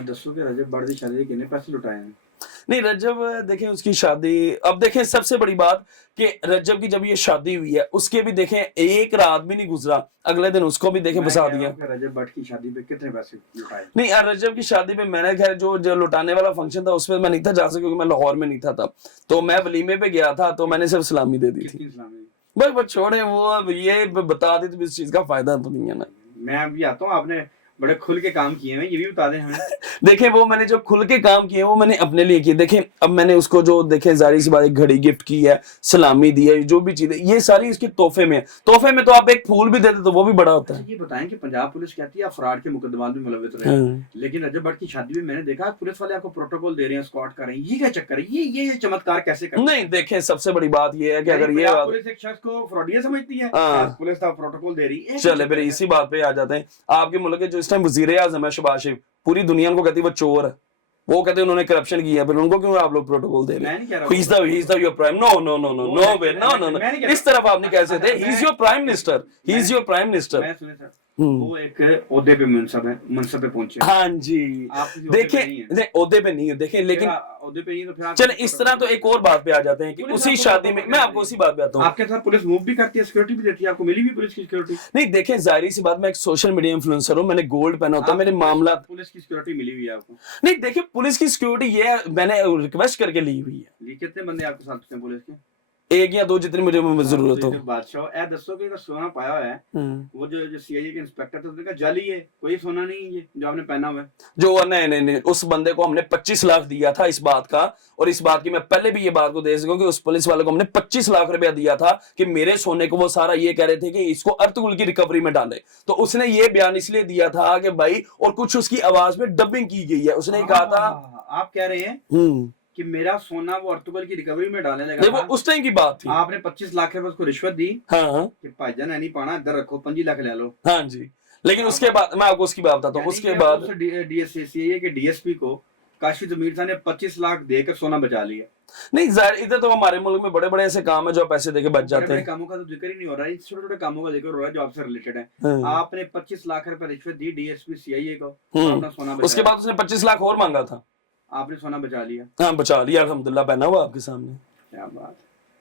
दसो कि रजब but the शादी दे किन्ने पैसे लुटाए हैं? नहीं रजब देखें उसकी शादी, अब देखें सबसे बड़ी बात कि रजब की जब ये शादी हुई है उसके भी देखें एक रात भी नहीं गुजरा, अगले दिन उसको भी देखें मैं फंसा कह रहा दिया। हूँ कि रजब बट की शादी पे कितने पैसे लुटाए? नहीं यार रजब की शादी में मैंने खैर जो लुटाने वाला फंक्शन था उसमें मैं नहीं था जा सका क्योंकि मैं लाहौर में नहीं था तब, तो मैं वलीमे पे गया था तो मैंने सिर्फ सलामी दे दी थी। कितनी इस्लामी? बस छोड़े वो, अब ये बता दी तो इस चीज का फायदा तो नहीं है ना। मैं अभी आता हूँ, आपने बड़े खुल के काम किए हैं, ये भी बता दें हमें। देखें वो मैंने जो खुल के काम किए वो मैंने अपने लिए किए। देखें अब मैंने उसको जो देखें जाहिर सी बात एक घड़ी गिफ्ट की है, सलामी दी है, जो भी चीजें ये सारी इसके तोहफे में है। तोहफे में तो आप एक फूल भी देते तो वो भी बड़ा होता है। ये बताएं कि पंजाब पुलिस कहती है आप फ्रॉड के मुकदमात में मुलविस रहे हैं, लेकिन रजब भट्ट की शादी में मैंने देखा पुलिस वाले आपको प्रोटोकॉल दे रहे हैं, स्कॉट कर रहे हैं, ये क्या चक्कर है? ये चमत्कार कैसे कर? नहीं देखें सबसे बड़ी बात ये है कि अगर ये बात पुलिस एक शख्स को फ्रॉडिया समझती है, पुलिस का प्रोटोकॉल दे रही है। चले फिर इसी बात पे आ जाते हैं। आपके मुल्क के जो इस टाइम वजीर आजम है शहबाज शरीफ, पूरी दुनिया उनको कहती है वो चोर है, वो कहते हैं उन्होंने करप्शन किया, फिर उनको क्यों आप लोग प्रोटोकॉल दे रहे हैं? He is the your prime, no no no no no way, no no no, इस तरफ आप नहीं कह सकते। He is your prime minister, he is your prime minister. वो एक ओहदे पे मनसब पे पहुंचे। हाँ जी देखें ओहदे पे नहीं है देखें, लेकिन ओहदे पे नहीं तो फिर चले इस तरह तो एक और बात पे आ जाते हैं कि उसी शादी में मैं आपको उसी बात पे आता हूँ। आपके साथ पुलिस मूव भी करती है, सिक्योरिटी भी देती है, आपको मिली भी पुलिस की सिक्योरिटी? नहीं देखें जाहिर सी बात मैं एक सोशल मीडिया इन्फ्लुएंसर हूँ, मैंने गोल्ड पहना होता है, मेरे मामला पुलिस की सिक्योरिटी मिली हुई है आपको? नहीं देखिए पुलिस की सिक्योरिटी ये मैंने रिक्वेस्ट करके ली हुई है। कितने बंदे आपके साथ थे पुलिस के? एक या दो जितनी मुझे जरूरत हो। बादशाह ए दसो कि सोना पाया हुआ है, वो जो सीआईए के इंस्पेक्टर थे उसने कहा जाली है, कोई सोना नहीं है ये जो आपने पहना हुआ है। जो नहीं उस बंदे को हमने 25 लाख दिया था इस बात का, और इस बात की मैं पहले भी ये बात को दे सकूं कि उस पुलिस वाले को हमने 25 लाख रुपया दिया था कि मेरे सोने को वो सारा ये कह रहे थे कि इसको अर्तुगरुल की रिकवरी में डाले, तो उसने ये बयान इसलिए दिया था कि भाई, और कुछ उसकी आवाज में डबिंग की गई है, उसने कहा था आप कह रहे हैं कि मेरा सोना वो अर्तुगरुल की रिकवरी में डालने लगा। वो उस टाइम की बात थी। आपने 25 लाख रुपए उसको रिश्वत दी। हाँ कि भाईजान नहीं पाना, इधर रखो 25 लाख ले लो। हाँ जी, लेकिन उसके बाद मैं आपको उसकी बात बताता हूँ। उसके बाद सीआईए के डीएसपी को काशिफ जमीर साहब ने 25 लाख देकर सोना बचा लिया। नहीं इधर तो हमारे मुल्क में बड़े बड़े ऐसे काम है जो पैसे देके बच जाते हैं। कामों का तो जिक्र ही नहीं हो रहा है, छोटे छोटे कामों का जिक्र हो रहा है जो आपसे रिलेटेड है। आपने 25 लाख रुपए रिश्वत दी डीएसपी सीआईए को, अपना सोना बचा। उसके बाद उसने 25 लाख और मांगा था, आपने सोना बचा लिया। हाँ बचा लिया अल्हम्दुलिल्लाह, पहना हुआ आपके सामने। क्या बात,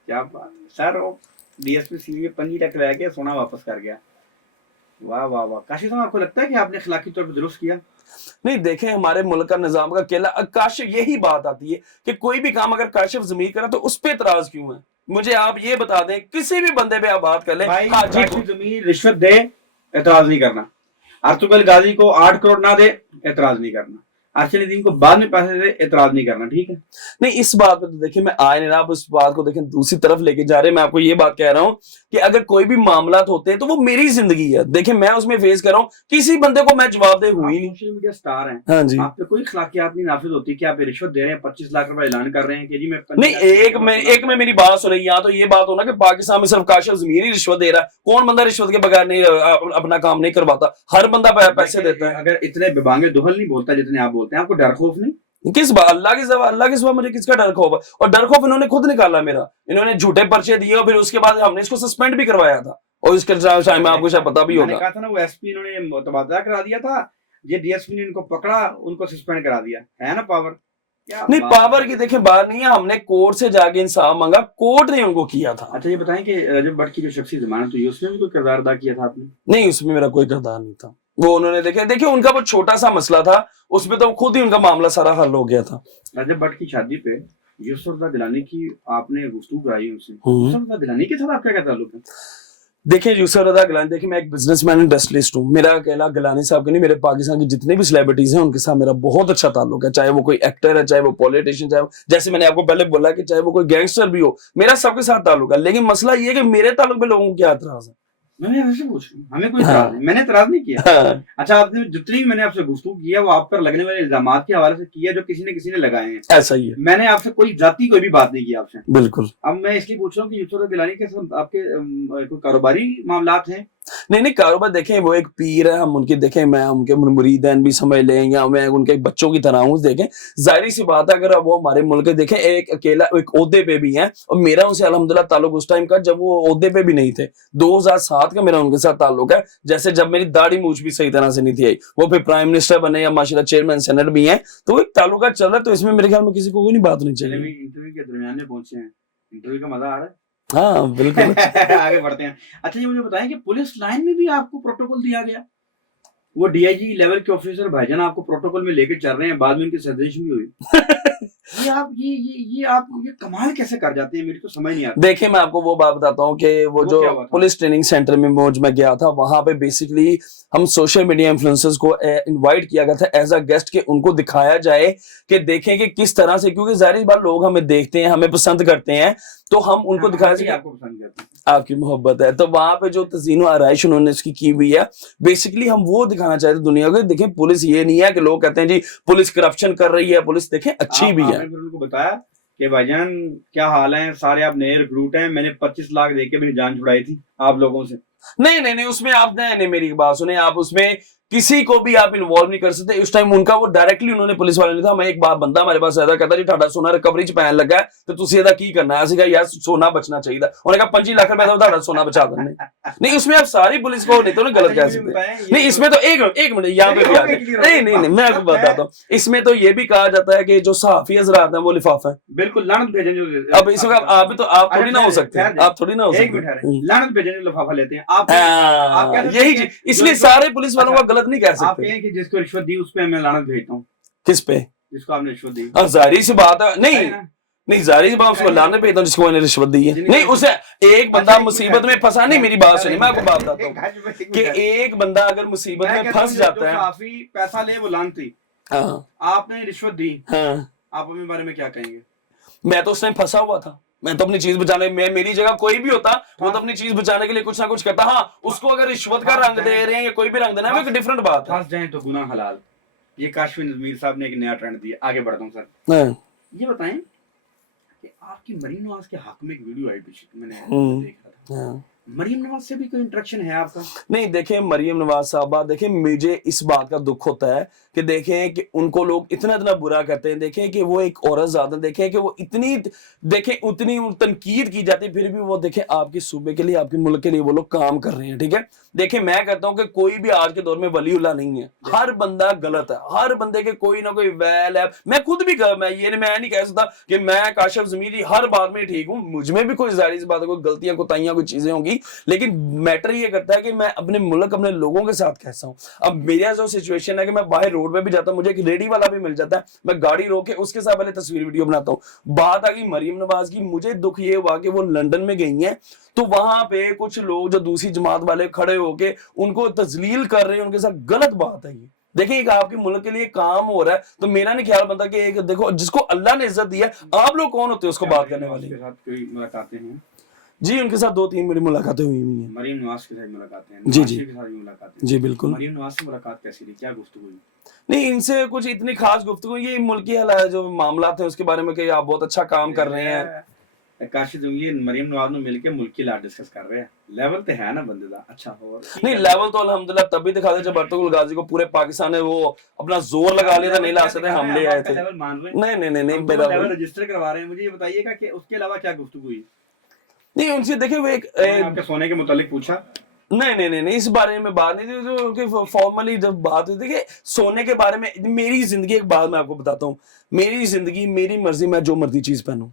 क्या बात सर। वो डीएसपी सीआईए 25 लाख लगा के सोना वापस कर गया। वाह वाह वाह। काशिफ साहब आपको लगता है कि आपने अखलाकी तौर पर दुरुस्त किया? नहीं देखें हमारे मुल्क का निजाम का केला, काशिफ यही बात आती है कि कोई भी काम अगर काशिफ जमीर करा तो उस पर एतराज क्यों है? मुझे आप ये बता दें, किसी भी बंदे पे आप बात कर लें, काशिफ जमीर रिश्वत दे एतराज नहीं करना, अर्तुगरुल गाजी को 8 करोड़ ना दे एतराज नहीं करना, अर्शद नदीम को बाद में पैसे दे एतराज नहीं करना, ठीक है? नहीं इस बात पे तो देखिए मैं आए नहीं, आप उस बात को देखें दूसरी तरफ लेके जा रहे हैं। मैं आपको ये बात कह रहा हूँ कि अगर कोई भी मामला होते हैं तो वो मेरी जिंदगी है, देखिए मैं उसमें फेस कर रहा हूँ, किसी बंदे को मैं जवाबदेह हुई नहीं। सोशल मीडिया स्टार हैं, हाँ जी, आप पे कोई अखलाकियात नहीं नाफिज होती कि आप रिश्वत दे रहे हैं, 25 लाख रुपए ऐलान कर रहे हैं कि जी मैं नहीं एक में मेरी बात सुन रही, यहाँ तो ये बात हो ना कि पाकिस्तान में सिर्फ काशिफ जमीर ही रिश्वत दे रहा है। कौन बंदा रिश्वत के बगैर नहीं अपना काम नहीं करवाता? हर बंदा पैसे देता है। अगर इतने बेबांगे दुहल नहीं बोलता जितने आप बोलते हैं, आपको डर खौफ नहीं? किस बात? अल्लाह के सिवा मुझे किसका डर खौफ है? और डर खौफ इन्होंने खुद निकाला मेरा, इन्होंने झूठे पर्चे दिए और फिर उसके बाद हमने इसको सस्पेंड भी करवाया था, और इसके टाइम में आपको शायद पता भी होगा। कहा था ना वो एसपी इन्होंने तबादला करा दिया था, ये डीएसपी ने इनको पकड़ा, उनको सस्पेंड करा दिया, है ना पावर? नहीं पावर की देखें बात नहीं है, हमने कोर्ट से जाके इंसाफ मांगा, कोर्ट ने उनको किया था। अच्छा ये बताएं कि रजब भट्ट की जो शख्सी जमानत हुई उसमें भी कोई किरदार अदा किया था आपने? नहीं उसमें मेरा कोई किरदार नहीं था, वो उन्होंने देखिए उनका वो छोटा सा मसला था, उसमें तो खुद ही उनका मामला सारा हल हो गया था। रजब भट्ट की शादी पे यूसुफ रज़ा गिलानी की आपने गुफ्तगू कराई उनसे, यूसुफ रज़ा गिलानी के साथ आपका क्या ताल्लुक है? देखिए यूसुफ रज़ा गिलानी, देखिए मैं एक बिजनेसमैन इंडस्ट्रियलिस्ट हूँ, मेरा अकेला गिलानी साहब के नहीं, मेरे पाकिस्तान की जितने भी सेलिब्रिटीज हैं उनके साथ मेरा बहुत अच्छा ताल्लुक है, चाहे वो कोई एक्टर है, चाहे वो पॉलिटिशियन, चाहे जैसे मैंने आपको पहले बोला कि चाहे वो कोई गैंगस्टर भी हो, मेरा सबके साथ ताल्लुक है। लेकिन मसला ये है कि मेरे ताल्लुक पे लोगों को क्या एतराज है? मैंने वैसे पूछ रहा हूं, हमें कोई एतराज नहीं, मैंने एतराज नहीं किया। अच्छा आपने जितनी मैंने आपसे गुफ्तगू किया वो आप पर लगने वाले इल्जामात के हवाले से किया जो किसी ने लगाए हैं। ऐसा ही है, मैंने आपसे कोई जाती कोई भी बात नहीं की आपसे। बिल्कुल। अब मैं इसलिए पूछ रहा हूँ कि यूसुफ रज़ा गिलानी के साथ आपके कोई कारोबारी मामलात हैं? नहीं कारोबार देखें, वो एक पीर है, हम उनकी देखें, मैं उनके मुरीदन भी समझ लें या मैं उनके बच्चों की तरह हूँ, देखें जाहिर सी बात है अगर वो हमारे मुल्क के देखें एक अकेला एक ओहदे पे भी हैं, और मेरा उनसे अल्हम्दुलिल्लाह ताल्लुक उस टाइम का जब वो ओहदे पे भी नहीं थे, 2007 का मेरा उनके साथ ताल्लुक है, जैसे जब मेरी दाढ़ी मूछ भी सही तरह से नहीं थी आई, वो फिर प्राइम मिनिस्टर बने या माशाल्लाह चेयरमैन सेनेट भी हैं, तो एक ताल्लुका चल रहा है, तो इसमें मेरे ख्याल में किसी को कोई नहीं बात नहीं चलिए चाहिए। इंटरव्यू के दरमियान में पहुंचे हैं, इंटरव्यू का मजा आ रहा है। हाँ बिल्कुल। आगे बढ़ते हैं। अच्छा ये मुझे बताएं कि पुलिस लाइन में भी आपको प्रोटोकॉल दिया गया, वो डीआईजी लेवल के ऑफिसर भाईजान आपको प्रोटोकॉल में लेके चल रहे हैं, बाद में उनकी सर्जरी भी हुई। ये आप ये आप ये कमाल कैसे कर जाते हैं, मेरी तो समझ नहीं आता। देखिए मैं आपको वो बात बताता हूँ कि वो जो क्या हुआ था? पुलिस ट्रेनिंग सेंटर में मैं गया था, वहां पे बेसिकली हम सोशल मीडिया इन्फ्लुएंसर्स को इनवाइट किया गया था एज अ गेस्ट, कि उनको दिखाया जाए कि देखें कि किस तरह से, क्योंकि जाहिर बात लोग हमें देखते हैं, हमें पसंद करते हैं, तो हम उनको दिखाया जाए आपको पसंद करते हैं, आपकी मोहब्बत है, तो वहां पे जो तज़ीन आराइश उन्होंने इसकी की हुई है, बेसिकली हम वो दिखाना चाहते हैं दुनिया को, देखें पुलिस ये नहीं है कि लोग कहते हैं जी पुलिस करप्शन कर रही है, पुलिस देखें अच्छी भी है। आपने फिर उनको बताया कि भाईजान क्या हाल है, सारे आप नए रिक्रूट हैं, मैंने 25 लाख देके मेरी जान छुड़ाई थी आप लोगों से। नहीं उसमें आप नहीं मेरी एक बात सुने, आप उसमें किसी को भी आप इन्वॉल्व नहीं कर सकते। उस टाइम उनका वो डायरेक्टली उन्होंने पुलिस वाले ने था, मैं एक बात बंदा हमारे पास आया कहता जी ਤੁਹਾਡਾ सोना रिकवरी च पैन लगा तो ਤੁਸੀਂ ਇਹਦਾ ਕੀ करना है, ਅਸੀਂ कहा यार सोना बचना चाहिए, उन्होंने कहा 25 लाख रुपए ਤੁਹਾਡਾ सोना बचा देंगे। नहीं उसमें आप सारी पुलिस को नहीं तो ना गलत कह सकते। नहीं इसमें तो एक मिनट यहाँ पे भी आ गए, नहीं मैं आपको बताता हूँ, इसमें तो ये भी कहा जाता है कि जो सहाफी हजरात हैं वो लिफाफा है, बिल्कुल लानत भेजें जो। अब इसमें आप भी तो आप थोड़ी ना हो सकते, आप थोड़ी ना हो एक मिनट सकते, लानत भेजें जो लिफाफा लेते हैं आप यही चीज, इसलिए सारे पुलिस वालों को गलत नहीं कह आप सकते। कि जिसको रिश्वत दी उस पे मैं लानत भेजता हूँ, किस पे? जिसको आपने रिश्वत दी। अब जाहिर सी बात है, नहीं जाहिर सी बात, उसको लाने भेजता हूँ जिसको मैंने रिश्वत दी है। नहीं उसे एक बंदा मुसीबत में फंसा, नहीं मेरी बात सुनिए, मैं आपको बात बताता हूँ कि एक बंदा अगर मुसीबत में फंस जाता है, काफी पैसा ले वो लानती, आपने रिश्वत दी, आप अपने बारे में क्या कहेंगे? मैं तो उस टाइम फंसा हुआ था, मैं तो अपनी चीज बचाने में, मेरी जगह कोई भी होता वो तो अपनी चीज बचाने के लिए कुछ ना कुछ करता। हाँ उसको अगर रिश्वत का रंग दे रहे हैं या कोई भी रंग देना है वो एक डिफरेंट बात है। फंस जाए तो गुनाह हलाल, ये काशफी नज़मीर साहब ने एक नया ट्रेंड दिया। आगे बढ़ता हूँ सर, ये बताएं कि आपकी मरीम नवाज के हक में एक वीडियो आई पीछे, मैंने देख रहा था, मरीम नवाज से भी कोई इंटरेक्शन है आपका? नहीं देखें मरीम नवाज साहबा, देखें मुझे इस बात का दुख होता है कि देखें कि उनको लोग इतना बुरा करते हैं, देखें कि वो एक औरत ज़ात, देखें कि वो इतनी उतनी तनकीद की जाती है, फिर भी वो देखें आपके सूबे के लिए, आपके मुल्क के लिए वो लोग काम कर रहे हैं। ठीक है, देखें मैं कहता हूं कि कोई भी आज के दौर में वलीउल्लाह नहीं है, हर बंदा गलत है, हर बंदे के कोई ना कोई वैल है। मैं खुद भी मैं नहीं कह सकता कि मैं काशिफ ज़मीरी हर बात में ठीक हूं, मुझ में भी कोई जाहिर सी बात है कोई गलतियां कोताहियां कोई चीजें होंगी, लेकिन मैटर ये करता है कि मैं अपने मुल्क अपने लोगों के साथ कैसा हूं। अब मेरा जो सिचुएशन है कि मैं बाहर रोड पे भी जाता हूं, मुझे एक रेडी वाला भी मिल जाता है, मैं गाड़ी रोक के उसके साथ पहले तस्वीर वीडियो बनाता हूं। बात आ गई मरीम नवाज की, मुझे दुख ये हुआ कि वो लंदन में गई हैं, तो वहां पे कुछ लोग जो दूसरी जमात वाले खड़े होके उनको तजलील कर रहे हैं, उनके साथ गलत बात है। ये देखिए एक आपके मुल्क के लिए काम हो रहा है, तो मेरा नहीं ख्याल बनता कि एक देखो जिसको अल्लाह ने इज्जत दी है, आप लोग कौन होते हैं उसको बात करने वाले? कोई मुलाकातें हैं? जी उनके साथ 2-3 मेरी मुलाकातें हुई हैं। मरीम नवाज के साथ मुलाकातें हैं? जी के साथ मुलाकातें? जी बिल्कुल। मरीम नवाज से मुलाकात कैसी रही, क्या गुफ्तगू हुई? नहीं इनसे कुछ इतनी खास गुफ्तगू, ये मुल्की हालात जो मामला थे उसके बारे में कि आप बहुत अच्छा काम कर रहे हैं। काशिफ ज़मीरी मरीम नवाज ने मिलके मुल्की हालात डिस्कस कर रहे हैं, लेवल पे है ना बंदे दा अच्छा हो। नहीं लेवल तो अल्हम्दुलिल्लाह तभी दिखा दे जब अर्तुगरुल गाजी को पूरे पाकिस्तान ने वो अपना जोर लगा लिया था, नहीं ला सकते, हमले आए थे। लेवल मान रहे हैं? नहीं लेवल रजिस्टर करवा रहे हैं। मुझे ये बताइएगा कि उसके अलावा क्या गुफ्तगू हुई? नहीं उनसे देखे वो एक आपके सोने के मुतालिक पूछा? नहीं इस बारे में बात नहीं थी, जो फॉर्मली जब बात हुई देखिए सोने के बारे में, मेरी जिंदगी एक बात मैं आपको बताता हूँ, मेरी जिंदगी मेरी मर्जी, मैं जो मर्जी चीज पहनूं,